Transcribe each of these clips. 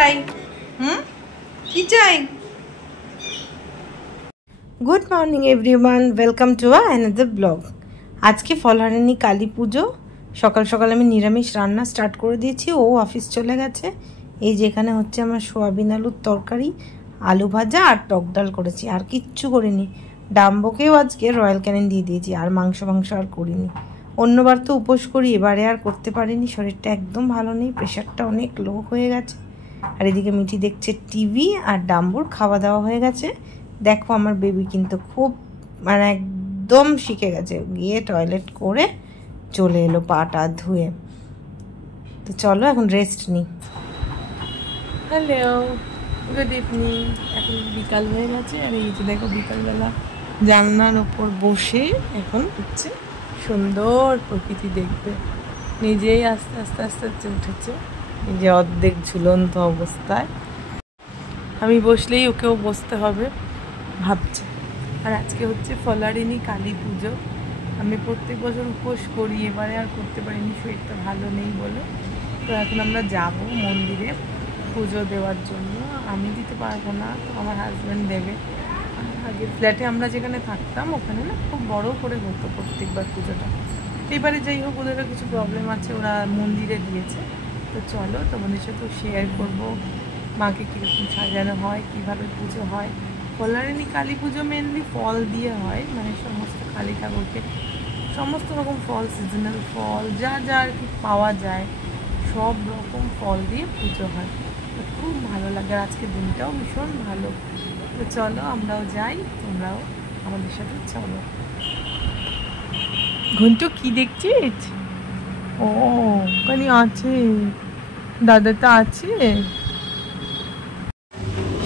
চাই? কি চাই? Good morning everyone, welcome to another blog. আজকে ফলহারিণী কালী পুজো। সকাল সকাল আমি নিরামিষ রান্না স্টার্ট করে দিয়েছি, ও অফিস চলে গেছে। এই যে এখানে হচ্ছে আমার সোয়াবিন আলুর তরকারি, আলু ভাজা আর টক ডাল করেছি, আর কিচ্ছু করিনি। ডাম্বোকেও আজকে রয়্যাল ক্যানিন দিয়ে দিয়েছি, আর মাংস আর করিনি। অন্যবার তো উপোস করি, এবারে আর করতে পারিনি, শরীরটা একদম ভালো নেই, প্রেশারটা অনেক লো হয়ে গেছে। আর এদিকে মিঠি দেখছে টিভি, আর ডাম্বোর খাওয়া দাওয়া হয়ে গেছে। দেখো আমার বেবি কিন্তু খুব মানে একদম শিখে গেছে, গিয়ে টয়লেট করে চলে এলো পাটা ধুয়ে। তো চলো এখন রেস্ট নিই। Hello, good evening. এখন বিকাল হয়ে গেছে, আর এই যে দেখো বিকালবেলা জানলার ওপর বসে এখন হচ্ছে সুন্দর প্রকৃতি দেখবে। নিজেই আস্তে আস্তে আস্তে আস্তে উঠেছে, এই যে অর্ধেক ঝুলন্ত অবস্থায়। আমি বসলেই ওকেও বসতে হবে ভাবছে। আর আজকে হচ্ছে ফলহারিণী কালী পুজো। আমি প্রত্যেক বছর উপোস করি, এবারে আর করতে পারিনি, শরীরটা ভালো নেই বলে। তো এখন আমরা যাব মন্দিরে পুজো দেওয়ার জন্য। আমি দিতে পারবো না, তো আমার হাজব্যান্ড দেবে। আগে ফ্ল্যাটে আমরা যেখানে থাকতাম ওখানে না খুব বড় করে হতো প্রত্যেকবার পুজোটা। এবারে যাই হোক, ওদেরও কিছু প্রবলেম আছে, ওরা মন্দিরে দিয়েছে। তো চলো তোমাদের সাথে শেয়ার করবো মাকে কীরকম সাজানো হয়, কীভাবে পুজো হয়। ফলহারিণী কালী পুজো মেনলি ফল দিয়ে হয়, মানে সমস্ত কালী ঠাকুরকে সমস্ত রকম ফল, সিজনাল ফল যা যা আর কি পাওয়া যায় সব রকম ফল দিয়ে পুজো হয়। তো খুব ভালো লাগে, আর আজকের দিনটাও ভীষণ ভালো। তো চলো আমরাও যাই, তোমরাও আমাদের সাথে চলো। ঘন্টু কি দেখছিস? ও ওখানে আছে, দাদাটা আছে।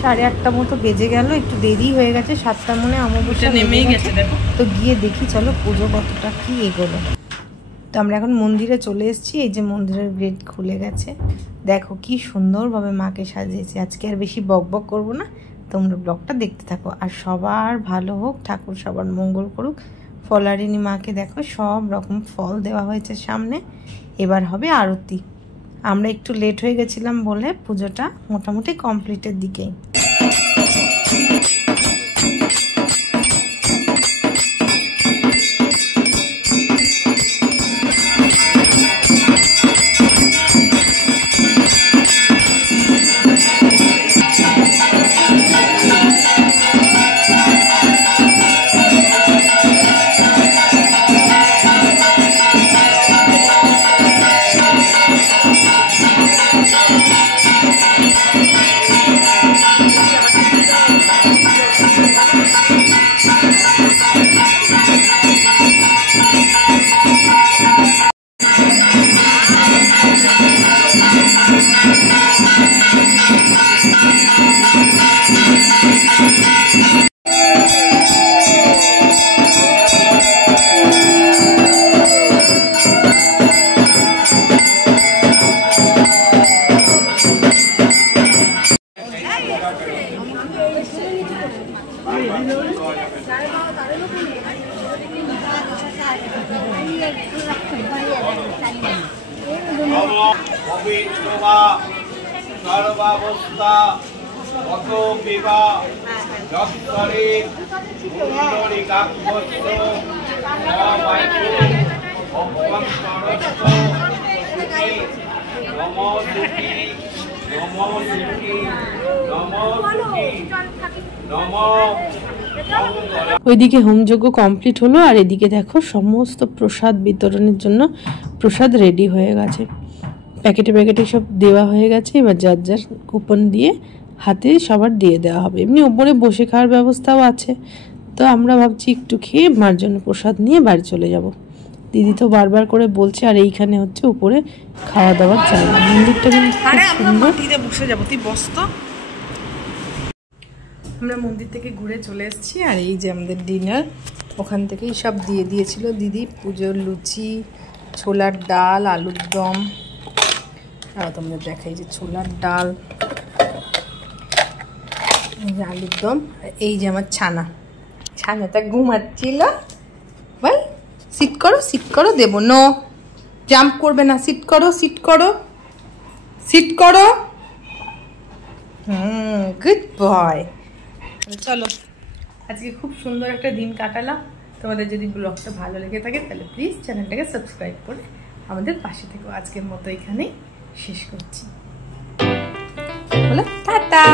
8:30 মতো বেজে গেল, একটু দেরি হয়ে গেছে, 7টার মনে অমাবস্যা নেমেই গেছে। দেখো তো গিয়ে দেখি চলো পুজো কতটা কি এগোলো। তো আমরা এখন মন্দিরে চলে এসেছি, এই যে মন্দিরের গেট খুলে গেছে। দেখো কি সুন্দরভাবে মাকে সাজিয়েছে। আজকে আর বেশি বক বক করবো না, তোমরা ব্লগটা দেখতে থাকো। আর সবার ভালো হোক, ঠাকুর সবার মঙ্গল করুক। ফলহারিণী মাকে দেখো সব রকম ফল দেওয়া হয়েছে সামনে। এবার হবে আরতি। আমরা একটু লেট হয়ে গেছিলাম বলে পুজোটা মোটামুটি কমপ্লিটের দিকেই। সর্বাবস্থা অত বিবাহ যত্তরে পুণ্ডরীকাক্ষস্য অবায়ু অভ্যন্তরস্থ নমো দুঃখী নমো দুঃখী নমো দুঃখী নমো। ওইদিকে হোমযজ্ঞ কমপ্লিট হলো, আর এদিকে দেখো সমস্ত প্রসাদ বিতরণের জন্য প্রসাদ রেডি হয়ে গেছে। প্যাকেটে প্যাকেটে সব দেওয়া হয়ে গেছে। এবার যার যার কুপন দিয়ে হাতে সবার দিয়ে দেওয়া হবে। এমনি ওপরে বসে খাওয়ার ব্যবস্থাও আছে। তো আমরা ভাবছি একটু খেয়ে মার জন্য প্রসাদ নিয়ে বাড়ি চলে যাব। দিদি তো বারবার করে বলছে। আর এইখানে হচ্ছে উপরে খাওয়া দাওয়ার জায়গা। মন্দিরটা কিন্তু বসে যাবো, তুই বস তো। আমরা মন্দির থেকে ঘুরে চলে এসেছি, আর এই যে আমাদের ডিনার ওখান থেকেই সব দিয়ে দিয়েছিল দিদি। পুজোর লুচি, ছোলার ডাল, আলুর দম। তোমরা দেখাই যে ছোলার ডাল, এই যে আলুর দম, এই যে আমার ছানাটা ঘুমাচ্ছিল। বল সিট করো দেবো। নো, জাম্প করবে না, সিট করো। Good boy. চলো আজকে খুব সুন্দর একটা দিন কাটালাম। তোমাদের যদি ব্লগটা ভালো লেগে থাকে তাহলে প্লিজ চ্যানেলটাকে সাবস্ক্রাইব করে আমাদের পাশে থেকো। আজকের মতো এখানেই শেষ করছি। বলো টাটা।